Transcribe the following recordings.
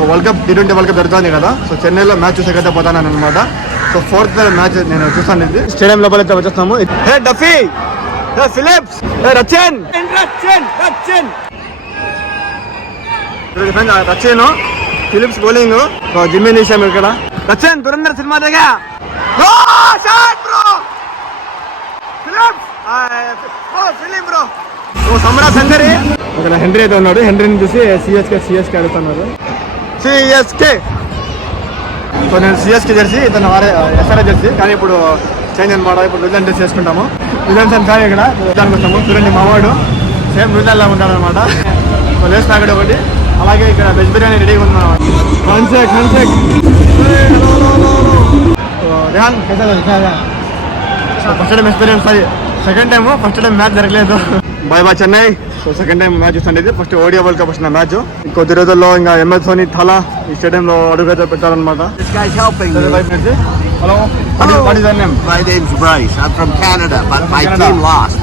So world cup T20 world cup జరుగుతుంది కదా. సో చెన్నైలో మ్యాచ్ చూసేకైతే పోతాను అనమాట. సో 4th మ్యాచ్ నేను చూస్తాను. ఇది స్టేడియం లోపల అయితే వచ్చేస్తాము. హే డఫీ, హే ఫిలిప్స్, హే రచెన్ రచెన్ ఫిలిప్స్ బౌలింగ్. సో జిమ్మీ నిషామ్ ఇక్కడ. రచెన్ దురంధర్ సినిమా దగ్గర ఫిలిం బ్రో. సో సమ్రాట్ హెన్రీ, ఇక్కడ హెన్రీ అయితే ఉన్నాడు. హెన్రీని చూసి సిఎస్కే అడుగుతున్నారు. సిఎస్కే. సో నేను సిఎస్కే జెర్సీ, ఇతను ఎస్ఆర్ఐ జెర్సీ. కానీ ఇప్పుడు చేంజ్ అనమాట. ఇప్పుడు న్యూజిలాండ్ డ్రెస్ చేసుకుంటాము. న్యూజిలాండ్ సార్ కానీ ఇక్కడ న్యూజిలాండ్కి వస్తాము. చూడండి మావాడు సేమ్ న్యూజిలాండ్ లాగా ఉంటాడు అనమాట. సో లేస్ ప్యాకెట్ ఒకటి, అలాగే ఇక్కడ వెజ్ బిర్యానీ రెడీగా ఉంది అనమాట. రేహాన్ ఫస్ట్ టైం ఎక్స్పీరియన్స్ అది. Second time, first time match జరగలేదు. Bye Chennai. So second time match చూస్తుంది. ఇది ఫస్ట్ ఓడియా వరల్డ్ కప్ వచ్చిన మ్యాచ్. కొద్ది రోజుల్లో ఇంకా MS ధోని థాలా ఈ స్టేడియంలో అడుగుతో పెట్టారనమాట. Hello, what is your name? My name's Bryce. I'm from Canada, but my team lost.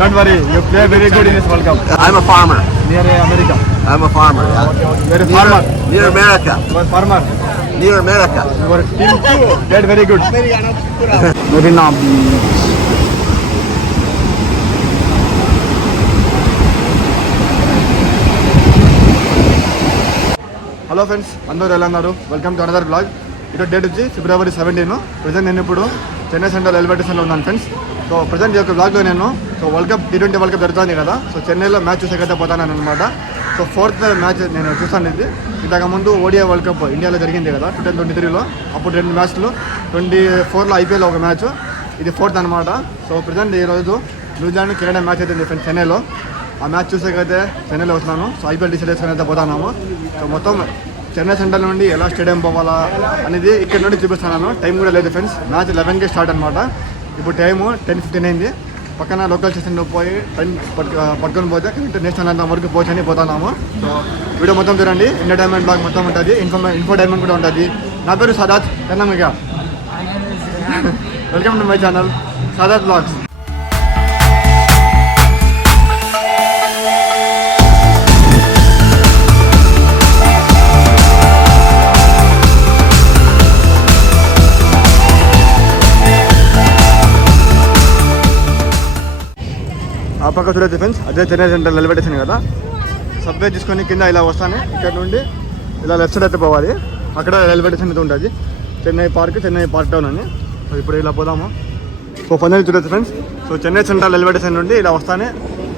Don't worry, you play very good in this World Cup. I'm a farmer. Near America. I'm a farmer. You're a farmer. Near America. You're a farmer. Near America. Your team too. Did very good. Maybe not. Hello friends, అందరూ ఎలా ఉన్నారు? Welcome to another blog. ఈరోజు డేట్ వచ్చి February 17. ప్రజెంట్ నేను ఇప్పుడు Chennai central railway స్టేషన్లో ఉన్నాను friends. So present ఈ యొక్క బ్లాగ్లో నేను world cup T20 world cup జరుగుతుంది కదా. సో చెన్నైలో మ్యాచ్ చూసేకైతే పోతాను అనమాట. సో 4th మ్యాచ్ నేను చూస్తాను. ఇది ఇంతకుముందు ఓడియా వరల్డ్ కప్ ఇండియాలో జరిగింది కదా 2023లో. అప్పుడు 2 మ్యాచ్లు, 24లో IPL ఒక మ్యాచ్, ఇది 4th అనమాట. సో ప్రజెంట్ ఈరోజు న్యూజిలాండ్ కెనడా మ్యాచ్ అయితే ఫ్రెండ్స్ చెన్నైలో. ఆ మ్యాచ్ చూసేకైతే చెన్నైలో వస్తున్నాను. సో IPL డిసైడ్ చేసుకుని అయితే పోతున్నాము. సో మొత్తం చెన్నై సెంట్రల్ నుండి ఎలా స్టేడియం పోవాలా అనేది ఇక్కడ నుండి చూపిస్తున్నాను. టైం కూడా లేదు ఫ్రెండ్స్. మ్యాచ్ 11కి స్టార్ట్ అనమాట. ఇప్పుడు టైము 10:15 అయింది. పక్కన లోకల్ స్టేషన్లో పోయి ట్రైన్ పట్టుకొని పోతే నేషనల్ అంతా వరకు పోచని పోతున్నాము. సో వీడియో మొత్తం చూడండి. ఎంటర్టైన్మెంట్ బ్లాగ్ మొత్తం ఉంటుంది, ఇన్ఫోటైన్మెంట్ కూడా ఉంటుంది. నా పేరు సాదాత్ తెన్నమిగా. Welcome to my channel Sadat vlogs. ఆ పక్క చూడొచ్చు ఫ్రెండ్స్, అదే చెన్నై సెంట్రల్ రైల్వే స్టేషన్ కదా. సబ్వే తీసుకొని కింద ఇలా వస్తాను. ఇక్కడ నుండి ఇలా లెఫ్ట్ సైడ్ అయితే పోవాలి. అక్కడ రైల్వే స్టేషన్ అయితే ఉంటుంది, చెన్నై పార్క్ టౌన్ అని. సో ఇప్పుడు ఇలా పోదాము. సో ఫైనల్ చూడొచ్చు friends. So Chennai central railway station నుండి ఇలా వస్తానే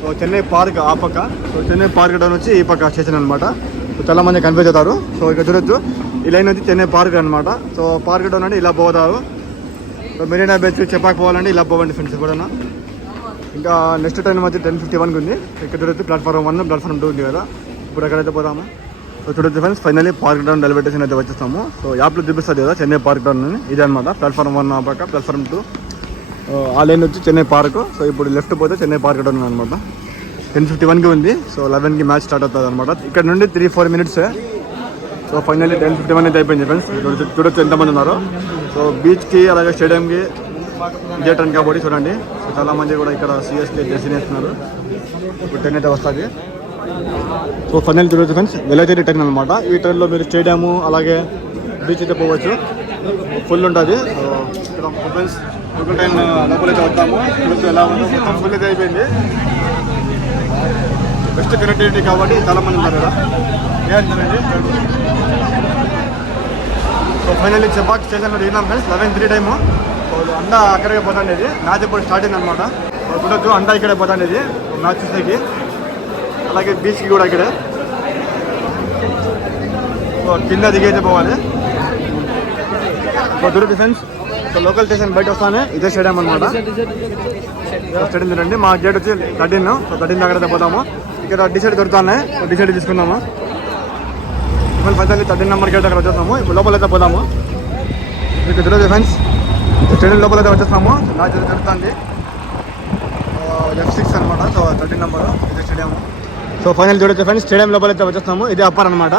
సో చెన్నై పార్క్ ఆ పక్క. సో చెన్నై పార్క్ టౌన్ వచ్చి ఈ పక్క స్టేషన్ అనమాట. సో చాలా మంది కన్ఫ్యూజ్ అవుతారు. సో ఇక్కడ చూడొచ్చు ఈ లైన్ వచ్చి చెన్నై పార్క్ అనమాట. సో పార్క్ టౌన్ అంటే ఇలా పోతారు. సో మెరీనా బీచ్ చెప్పాక పోవాలంటే ఇలా పోవండి ఫ్రెండ్స్. కూడా ఇంకా నెక్స్ట్ ట్రైన్ వచ్చి 10:51 ఉంది. ఇక్కడ చూడొచ్చు ప్లాట్ఫామ్ 1, ప్లాట్ఫామ్ 2 ఉంది కదా. ఇప్పుడు ఎక్కడైతే పోదాము. సో చూడొచ్చు friends, finally park town railway station అయితే వచ్చేస్తాము. సో యాప్లో చూపిస్తుంది కదా చెన్నై పార్క్ టౌన్ అని. ఇదే అనమాట ప్లాట్ఫామ్ 1 ఆ పక్క, ప్లాట్ఫామ్ 2 ఆ లైన్ వచ్చి చెన్నై పార్క్. సో ఇప్పుడు లెఫ్ట్ పోతే చెన్నై పార్క్ టౌన్ అనమాట. 10:51కి ఉంది. సో 11కి మ్యాచ్ స్టార్ట్ అవుతుంది అనమాట. ఇక్కడ నుండి 3-4 మినిట్స్. సో ఫైనల్లీ 10:51 అయితే అయిపోయింది ఫ్రెండ్స్. చూడొచ్చు ఎంతమంది ఉన్నారో. సో బీచ్కి అలాగే స్టేడియంకి ఇదే ట్రైన్ కాబట్టి చూడండి. సో చాలా మంది కూడా ఇక్కడ సిఎస్కే జెర్సీ వేస్తున్నారు. ఇప్పుడు ట్రైన్ అయితే వస్తుంది. సో ఫైనల్ చూడొచ్చు ఫ్రెండ్స్, వెలైతే ట్రైన్ అనమాట. ఈ ట్రైన్లో మీరు స్టేడియము అలాగే బీచ్ అయితే పోవచ్చు, ఫుల్ ఉంటుంది. సో ఇక్కడ ఫ్రెండ్స్ గూగుల్ ట్రైన్ లోపలైతే వద్దాము. చూసి ఎలా ఉందో మొత్తం ఫుల్ అయితే అయిపోయింది. బెస్ట్ కనెక్టివిటీ కాబట్టి చాలా మంది ఉన్నారు కదా. ఏమంటారండి. సో ఫైనల్లీ చెపాక్ స్టేషన్లో దిగినాం ఫ్రెండ్స్. 11:03 టైము. అంతా అక్కడికే పోతాండేది. మ్యాచ్ ఇప్పుడు స్టార్ట్ అయింది అనమాట. చూడొచ్చు అంతా ఇక్కడే పోతాండేది మ్యాచ్ చూసేకి. అలాగే బీచ్కి కూడా ఇక్కడే. సో కింద దిగైతే పోవాలి. సో చూడొచ్చు ఫ్రెండ్స్, సో లోకల్ స్టేషన్ బయట వస్తానే ఇదే స్టేడియం అనమాట. స్టేడియం చూడండి. మా గేట్ వచ్చి 13. సో 13 దగ్గర పోతాము. ఇక్కడ డిసైడ్ దొరుకుతున్నాయి. సో డిసైడ్ తీసుకున్నాము. ఇప్పుడు ఫైనల్లీ 13 నెంబర్ గేట్ దగ్గర వచ్చేస్తాము. ఇప్పుడు లోపల అయితే పోదాము. ఇక్కడ చూడొచ్చు ఫ్రెండ్స్, స్టేడియం లోపల అయితే వచ్చేస్తాము. మ్యాచ్ జరుగుతుంది. F6 అనమాట. సో 13 నెంబర్ ఇదే స్టేడియం. సో ఫైనల్ చూడొచ్చు ఫ్రెండ్స్, స్టేడియం లోపల అయితే వచ్చేస్తాము. ఇదే అప్పర్ అనమాట.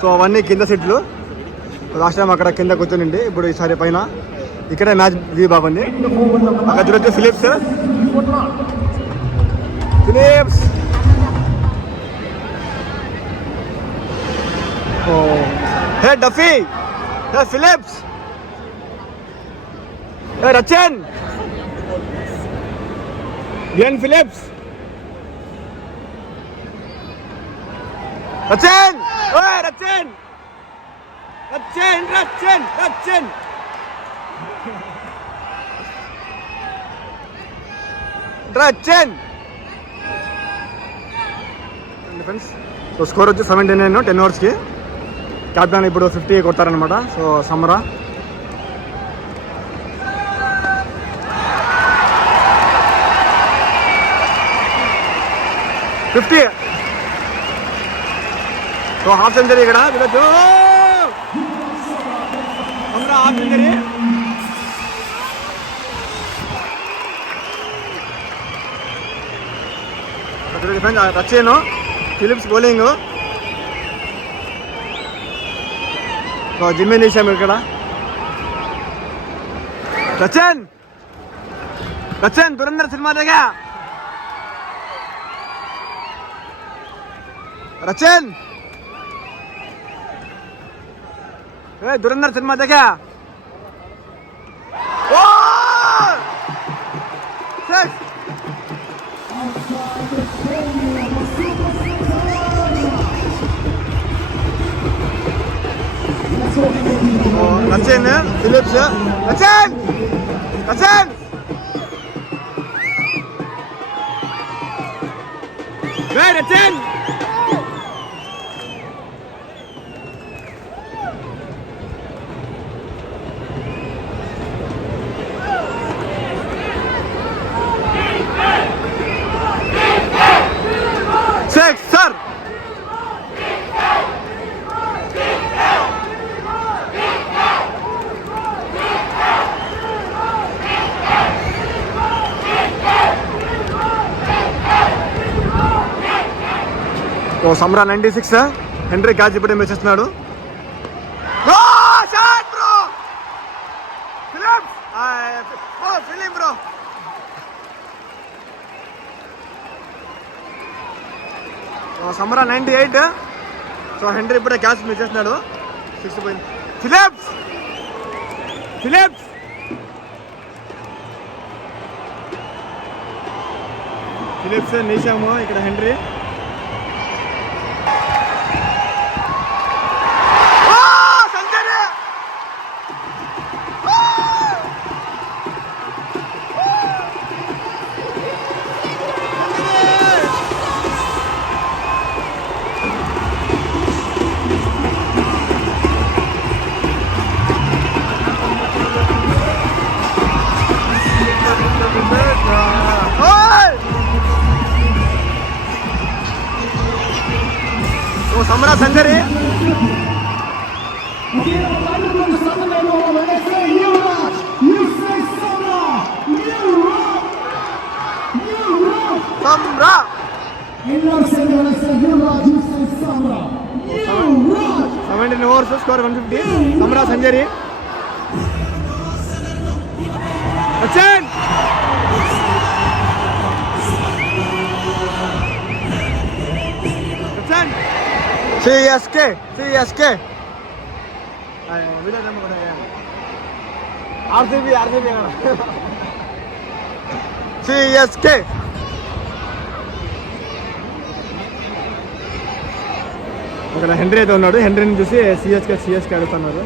సో అవన్నీ కింద సీట్లు. లాస్ట్ టైం అక్కడ కింద కూర్చొని, ఇప్పుడు ఈసారి పైన. ఇక్కడే మ్యాచ్ వ్యూ బాగుంది. అక్కడ చూడొచ్చు Phillips. Hey Duffy, hey Phillips, hey Rachin, Glenn Phillips, Rachin, ఓయ్ Rachin, Rachin, Rachin, Rachin. Rachin friends. So score వచ్చి 79, 10 ఓవర్స్కి. క్యాప్టెన్ ఇప్పుడు 50 కొడతారనమాట. So Samara fifty. So half century ఇక్కడ వీళ్ళొచ్చు. Samara half century. Rachin, Phillips bowling. Jimmy తీసాము ఇక్కడ. రచన్, రచన్ దురంధర్ సినిమా దగ్గర. రచన్, దురంధర్ సినిమా దగ్గర. Rachin, Phillips, Rachin, Rachin, Rachin. Six sir. Oh Samara 96. Henry catch ఇప్పుడే మిస్ చేస్తున్నాడు. సమరా 98. సో హెన్రీ ఇప్పుడే క్యాచ్ మిస్ చేస్తున్నాడు. 6 పోయింది. ఫిలిప్స్, ఫిలిప్స్, ఫిలిప్స్ నీసాము ఇక్కడ. హెన్రీ సమరా సంగరి. Samara 17 overs, score 150. Samara century. Rachin, Rachin, CSK, CSK, RCB, RCB, CSK. ఇక్కడ హెన్రీ అయితే ఉన్నాడు. హెన్రీని చూసి సిఎస్కే అడుగుతున్నారు.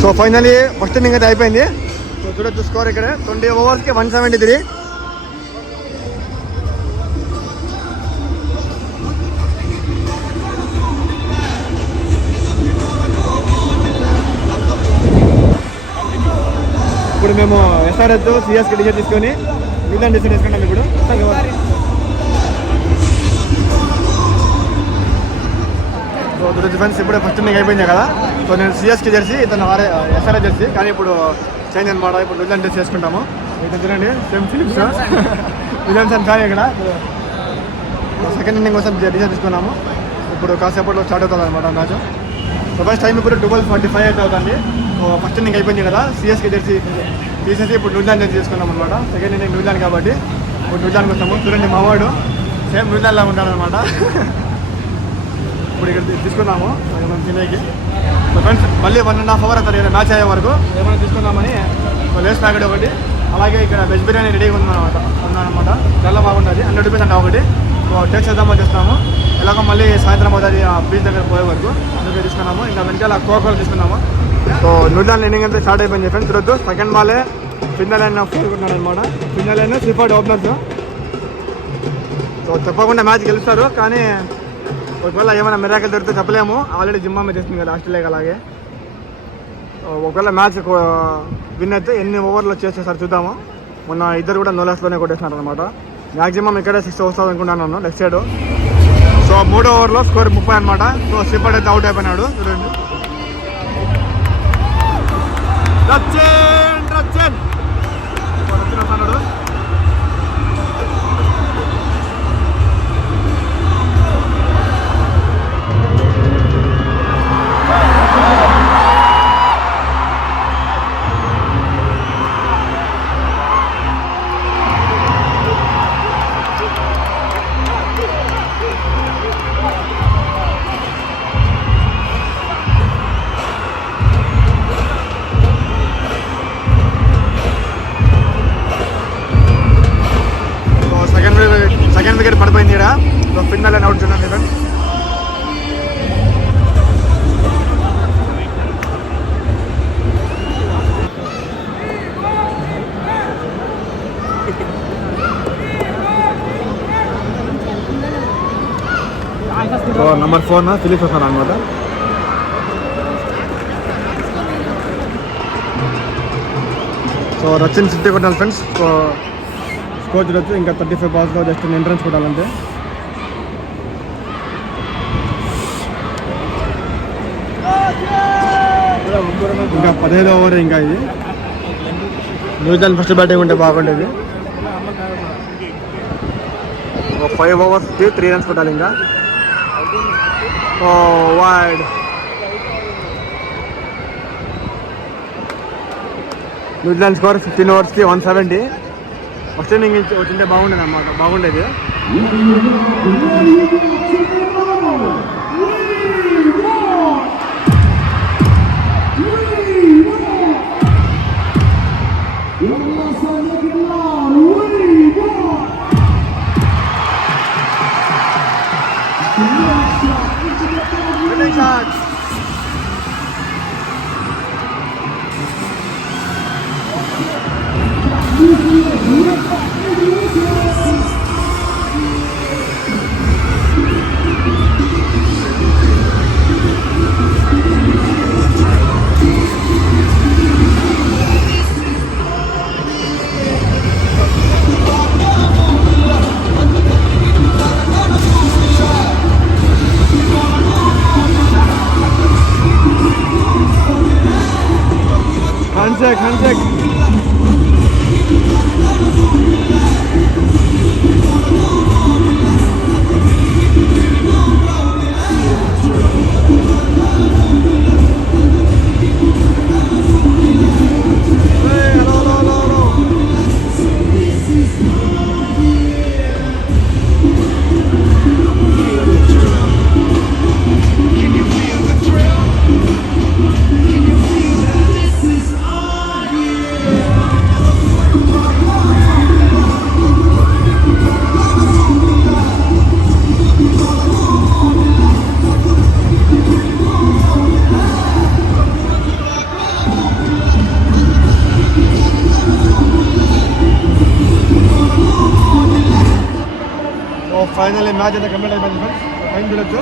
సో ఫైనలీ ఫస్ట్ ఇన్నింగ్ అయితే అయిపోయింది. సో చూడొచ్చు స్కోర్ ఇక్కడ 20 ఓవర్స్కి 173. ఇప్పుడు మేము ఎస్ఆర్ఎస్ సిఎస్కే డిసైడ్ తీసుకొని న్యూజిలాండ్ డిసైడ్ చేసుకుంటాం. ఇప్పుడు సో దురది ఫ్రెండ్స్ ఇప్పుడే ఫస్ట్ ఇన్నింగ్ అయిపోయింది కదా. సో నేను సిఎస్కే జెర్సీ, ఇతను ఎస్ఆర్ఎస్ జెర్సీ. కానీ ఇప్పుడు చేంజ్ అనమాట. ఇప్పుడు న్యూజిలాండ్ డ్రెస్ చేసుకుంటాము. ఇతను చూడండి సేమ్ ఫిలిప్స్, విలియమ్సన్ ఫ్యాన్ ఇక్కడ. సెకండ్ ఇన్నింగ్ కోసం డిసైడ్ తీసుకున్నాము. ఇప్పుడు కాసేపట్లో స్టార్ట్ అవుతుంది అనమాట మ్యాచ్. సో ఫస్ట్ టైం ఇప్పుడు 12:45 అయితే అవుతుంది. సో ఫస్ట్ ఇన్నింగ్ అయిపోయింది కదా. సిఎస్కే జెర్సీ తీసేసి ఇప్పుడు న్యూజిలాండ్ జెర్సీ చేసుకున్నాం అనమాట. సెకండ్ ఇన్నింగ్ న్యూజిలాండ్ కాబట్టి ఇప్పుడు న్యూజిలాండ్కి వస్తాము. చూడండి మావాడు సేమ్ న్యూజిలాండ్లో ఉంటాడనమాట. ఇప్పుడు ఇక్కడ తీసుకున్నాము ఏమైనా తినేకి. ఫ్రెండ్స్ మళ్ళీ 1.5 hours అవుతుంది మ్యాచ్ అయ్యే వరకు ఏమైనా తీసుకుందామని లేస్ ప్యాకెట్ ఒకటి, అలాగే ఇక్కడ వెజ్ బిర్యానీ రెడీగా ఉందన్నమాట. చాలా బాగుంటుంది, 100 rupees అంటే ఒకటి. సో టేస్ట్ చేద్దామని చూస్తున్నాము. ఎలాగో మళ్ళీ సాయంత్రం అవుతుంది ఆ బీచ్ దగ్గర పోయే వరకు, అందుకే తీసుకున్నాము. ఇంకా వెనకాల కోకోలు తీసుకున్నాము. సో న్యూజిలాండ్ ఇన్నింగ్ అంతా స్టార్ట్ అయిపోయింది ఫ్రెండ్స్. ఈరోజు సెకండ్ బాలే ఫిన్నెలైన్ కోరుకుంటున్నాడు అనమాట. ఫిన్నెలైన్ శ్రీఫర్డ్ ఓపెనర్స్. సో తప్పకుండా మ్యాచ్ గెలుస్తారు, కానీ ఒకవేళ ఏమైనా మిరాకిల్ దొరికితే చెప్పలేము. ఆల్రెడీ జిమ్మామే చేస్తుంది కదా ఆస్ట్రేలియాకి. అలాగే ఒకవేళ మ్యాచ్ విన్ అయితే ఎన్ని ఓవర్లో చేసేసారు చూద్దాము. మొన్న ఇద్దరు కూడా నోలాస్లోనే కొట్టేసినారు అనమాట. మ్యాక్సిమం ఇక్కడే 6 వస్తుంది అనుకుంటున్నాను లెఫ్ట్ సైడ్. సో 3వ ఓవర్లో స్కోర్ 30 అనమాట. సో శ్రీఫర్డ్ అయితే అవుట్ అయిపోయినాడు. చూడండి రచ్చన్ వస్తున్నాడు. సెకండ్ వికెట్ పడిపోయింది ఇక్కడ. సో ఫిన్నెలైన్ అవుట్ చూడండి ఫ్రెండ్స్. సో నెంబర్ 4 ఫిలిప్స్ వస్తాను అనమాట. సో రచిన్ 50 కొట్టాలి ఫ్రెండ్స్. సో స్కోర్ చూడొచ్చు. ఇంకా 35 balls జస్ట్ ఎంట్రన్స్ కొట్టాలంటే. ఇంకా 15వ ఓవర్. ఇంకా ఇది న్యూజిలాండ్ ఫస్ట్ బ్యాటింగ్ ఉంటే బాగుండేది. 5 overs 3 runs కొట్టాలి ఇంకా. వైడ్. న్యూజిలాండ్ స్కోర్ 15 overs 170. ఫస్ట్ ఇన్నింగ్ వచ్చింటే బాగుండేది అన్నమాట, బాగుండేది. Handshake. ఫైనల్లీ మ్యాచ్ అయితే కంప్లీట్ అయిపోయింది ఫ్రెండ్స్. టైం చూడొచ్చు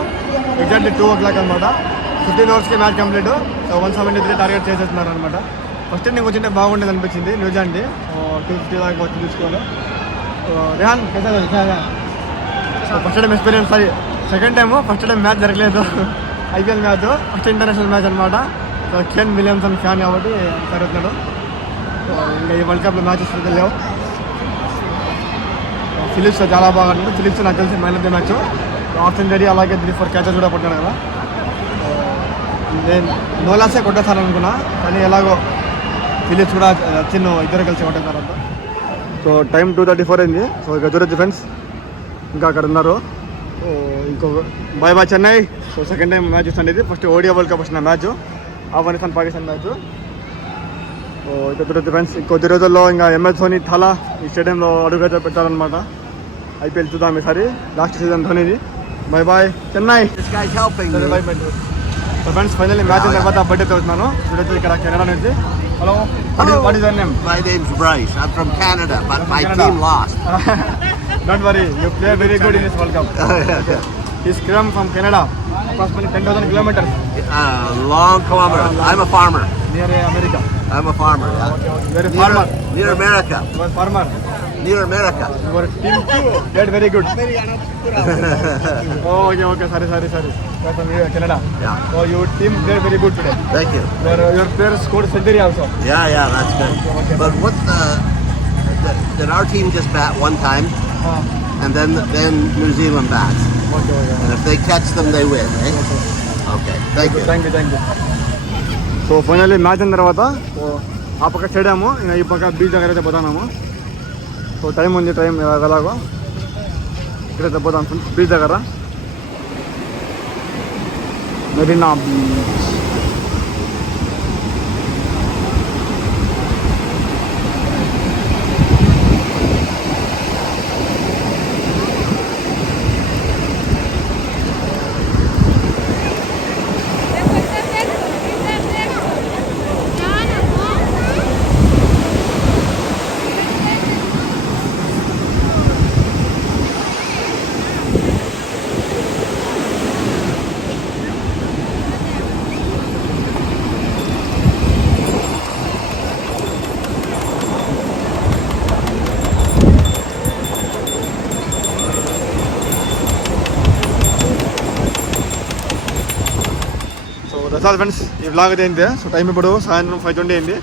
ఎగ్జాక్ట్లీ 2 o'clock అనమాట. 15 hours మ్యాచ్ కంప్లీట్. సో 173 టార్గెట్ చేసేస్తున్నారు అనమాట. ఫస్ట్ ఇన్నింగ్ వచ్చింటే బాగుండేది అనిపించింది న్యూజిలాండ్. 250 దాకా వచ్చి తీసుకోవాలి. Rehan first time experience. Sorry second time. First time match జరగలేదు IPL match. First international match అనమాట. సో కేన్ విలియమ్సన్ ఫ్యాన్ కాబట్టి జరుగుతున్నాడు. సో ఇంకా ఈ వరల్డ్ కప్లో మ్యాచెస్ లేవు. ఫిలిప్స్ చాలా బాగా ఆడుతుంది. ఫిలిప్స్ నాకు తెలిసి man of the match. Half century అలాగే 3-4 క్యాచెస్ కూడా కొట్టాడు కదా. నేను నోలాసే కొట్టేస్తాను కానీ ఎలాగో ఫిలిప్స్ కూడా చిన్న ఇద్దరు కలిసి కొట్టేస్తారంట. సో టైం 2:34 అయింది. సో ఇక చూడొచ్చు ఫ్రెండ్స్ ఇంకా అక్కడ ఉన్నారు. సో ఇంకో bye bye Chennai. So second time match చూస్తుంది ఇది. ఫస్ట్ ఓడియా వరల్డ్ కప్ వచ్చిన match, Afghanistan Pakistan match. So ఇక ఫ్రెండ్స్ కొద్ది రోజుల్లో ఇంకా MS ధోని థాలా ఈ స్టేడియంలో అడుగుగా పెట్టారనమాట. IPL చూద్దాం ఈసారి, లాస్ట్ సీజన్ ధోనిది. Bye bye Chennai. This guy's helping me. Bye bye. So friends finally match అయిన తర్వాత బర్త్డే అవుతున్నాను. చూడొచ్చు ఇక్కడ కెనడా నుంచి. Hello, what is your name? My name's Bryce. I'm from Canada, but my team lost. Don't worry, you play very good in this World Cup. He's come from Canada, approximately 10,000 kilometers. Long kilometer. I'm a farmer. Near America. I'm a farmer. Yeah. You're a farmer. Near America. You are a farmer. Near America. Your team did very good. Oh, okay. Sorry. You're from Canada. Yeah. So your team did very good today. Thank you. Your players scored century also. Yeah, that's good. Okay. But what did our team just bat one time, and then New Zealand bats, Okay. and if they catch them, they win, eh? Okay. Thank you. Thank you. So finally match అయిన తర్వాత ఆ పక్క స్టేడియము, ఇంకా ఈ పక్క బీచ్ దగ్గర అయితే పోతున్నాము. సో టైం ఉంది, ఎలాగో ఇక్కడైతే పోతాం ఫ్రెండ్స్, బీచ్ దగ్గర మెరీనా బీచ్. రసాల్ ఫ్రెండ్స్, ఈ వ్లాగ్ అయితే అయింది. సో టైం ఇప్పుడు సాయంత్రం 5:20 అయింది.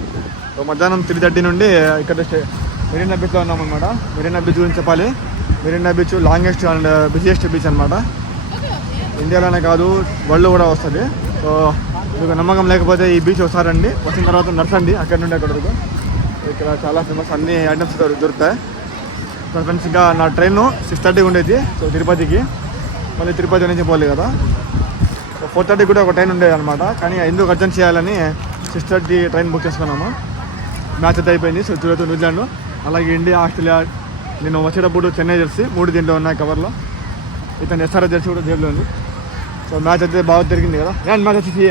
సో మధ్యాహ్నం 3:30 నుండి ఇక్కడ మెరీనా బీచ్లో ఉన్నాం అనమాట. మెరీనా బీచ్ గురించి చెప్పాలి. Marina beach longest and busiest beach అనమాట. ఇండియాలోనే కాదు, వరల్డ్లో కూడా వస్తుంది. సో మీకు నమ్మకం లేకపోతే ఈ బీచ్ వస్తారండి, వచ్చిన తర్వాత నడచండి అక్కడ నుండి అక్కడ వరకు. ఇక్కడ చాలా ఫేమస్ అన్ని ఐటమ్స్ దొరుకుతాయి. సో ఫ్రెండ్స్, ఇంకా నా ట్రైన్ 6:30 ఉండేది. సో తిరుపతికి మళ్ళీ తిరుపతి నుంచి పోలేదు కదా. 4:30 కూడా ఒక ట్రైన్ ఉండేది అనమాట. కానీ ఎందుకు అర్జెంట్ చేయాలని 6:30 ట్రైన్ బుక్ చేసుకున్నాము. మ్యాచ్ అయితే అయిపోయింది. సో చూడొచ్చు న్యూజిలాండ్, అలాగే ఇండియా, ఆస్ట్రేలియా. నేను వచ్చేటప్పుడు చెన్నై జెర్సీ 3 దీంట్లో ఉన్నాయి కవర్లో. ఇతను SRH జెర్సీ కూడా జేబులో ఉంది. సో మ్యాచ్ అయితే బాగా జరిగింది కదా. ర్యాండ్ మ్యాచ్ వచ్చేసి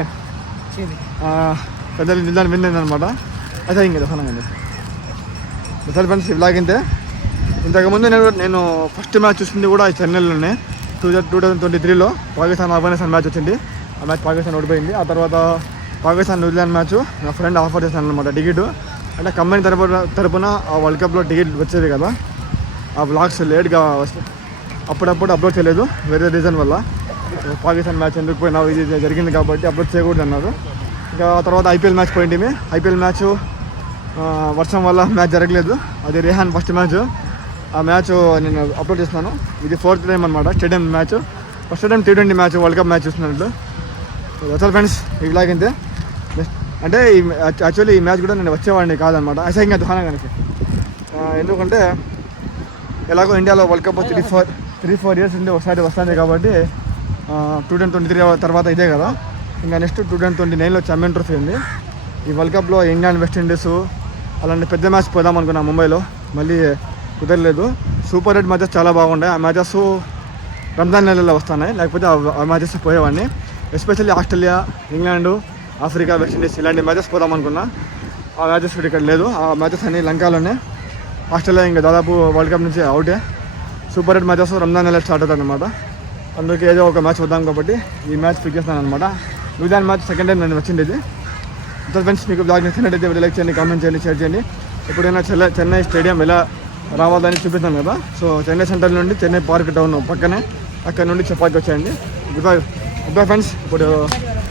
పెద్ద న్యూజిలాండ్ విన్ అయింది అనమాట. అయితే ఇంకా దర్శనంగా సార్ ఫ్రెండ్స్, ఇలాగ ఇంతే. ఇంతకుముందు నేను ఫస్ట్ మ్యాచ్ చూసింది కూడా చెన్నైలోనే 2023లో పాకిస్తాన్ ఆఫ్ఘనిస్తాన్ మ్యాచ్ వచ్చింది. ఆ మ్యాచ్ పాకిస్తాన్ ఓడిపోయింది. ఆ తర్వాత పాకిస్తాన్ న్యూజిలాండ్ మ్యాచ్ నా ఫ్రెండ్ ఆఫర్ చేశాను అనమాట టికెట్. అంటే కంపెనీ తరపున ఆ వరల్డ్ కప్లో టికెట్ వచ్చేది కదా. ఆ వ్లాగ్స్ లేట్గా అప్పుడప్పుడు అప్లోడ్ చేయలేదు వేరే రీజన్ వల్ల. పాకిస్తాన్ మ్యాచ్ ఎందుకు పోయినావు, ఇది జరిగింది కాబట్టి అప్లోడ్ చేయకూడదు అన్నారు. ఇంకా తర్వాత IPL మ్యాచ్ పోయింది. IPL మ్యాచ్ వర్షం వల్ల మ్యాచ్ జరగలేదు. అది రేహాన్ ఫస్ట్ మ్యాచ్. ఆ మ్యాచ్ నేను అప్లోడ్ చేస్తున్నాను. ఇది 4th టైం అనమాట stadium match. First time T20 match world cup match చూస్తున్నట్లు. అసలు ఫ్రెండ్స్, ఇలాగైతే అంటే యాక్చువల్లీ ఈ మ్యాచ్ కూడా నేను వచ్చేవాడిని కాదనమాట. అసహ్యంగా దుహానంగానికి. ఎందుకంటే ఎలాగో ఇండియాలో వరల్డ్ కప్ 3-4 ఇయర్స్ నుండి ఒకసారి వస్తుంది కాబట్టి 2023 తర్వాత ఇదే కదా. ఇంకా నెక్స్ట్ 2029లో ఛాంపియన్ ట్రోఫీ ఉంది. ఈ వరల్డ్ కప్లో ఇంగ్లాండ్, వెస్టిండీస్ అలాంటి పెద్ద మ్యాచ్ పోదాం అనుకున్నాం ముంబైలో, మళ్ళీ కుదరలేదు. సూపర్ రేట్ మ్యాచెస్ చాలా బాగుంటాయి. ఆ మ్యాచెస్ రంజాన్ నెలలో వస్తున్నాయి, లేకపోతే ఆ మ్యాచెస్ పోయేవాడిని. Especially Australia, England, Africa, West Indies ఇలాంటి మ్యాచెస్ పోదాం అనుకున్నా. ఆ మ్యాచెస్ ఇక్కడ లేదు. ఆ మ్యాచెస్ అన్ని లంకాలోనే. ఆస్ట్రేలియా ఇంకా దాదాపు వరల్డ్ కప్ నుంచి అవుటే. సూపర్ రేట్ మ్యాచెస్ రంజాన్ నెల స్టార్ట్ అవుతుంది అనమాట. అందుకే ఏదో ఒక మ్యాచ్ వద్దాం కాబట్టి ఈ మ్యాచ్ ఫిక్స్ చేస్తాను అనమాట. న్యూజిలాండ్ మ్యాచ్ సెకండ్ టైం నేను వచ్చింది ఇది. ఫ్రెండ్స్, మీకు బ్లాగ్ నచ్చినట్టయితే లైక్ చేయండి, కామెంట్ చేయండి, షేర్ చేయండి. ఎప్పుడైనా చెన్నై స్టేడియం ఎలా రావాలని చూపిస్తాను కదా. సో చెన్నై సెంటర్ నుండి చెన్నై పార్క్ టౌన్ పక్కనే, అక్కడ నుండి చపాకి వచ్చేయండి. గుడ్ ఫ్రెండ్స్, ఇప్పుడు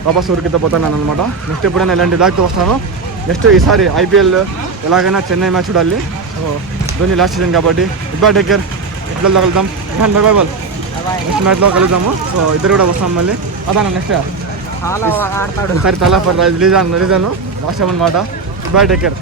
వాపస్ ఊరికితో పోతున్నాను అనమాట. నెక్స్ట్ ఎప్పుడైనా ఇలాంటి బ్లాగ్తో వస్తాను. నెక్స్ట్ ఈసారి IPL ఎలాగైనా చెన్నై మ్యాచ్ చూడాలి. సో ధోని లాస్ట్ సీజన్ కాబట్టి గుడ్ బై, టేక్ కేర్. ఎట్లా కలుద్దాం, బై బాల్. నెక్స్ట్ మ్యాచ్లో కలుద్దాము. సో ఇద్దరు కూడా వస్తాం మళ్ళీ. అదాను నెక్స్ట్ ఈసారి తలా రీజన్ లాస్ట్ టైం అనమాట. Good bye, take care.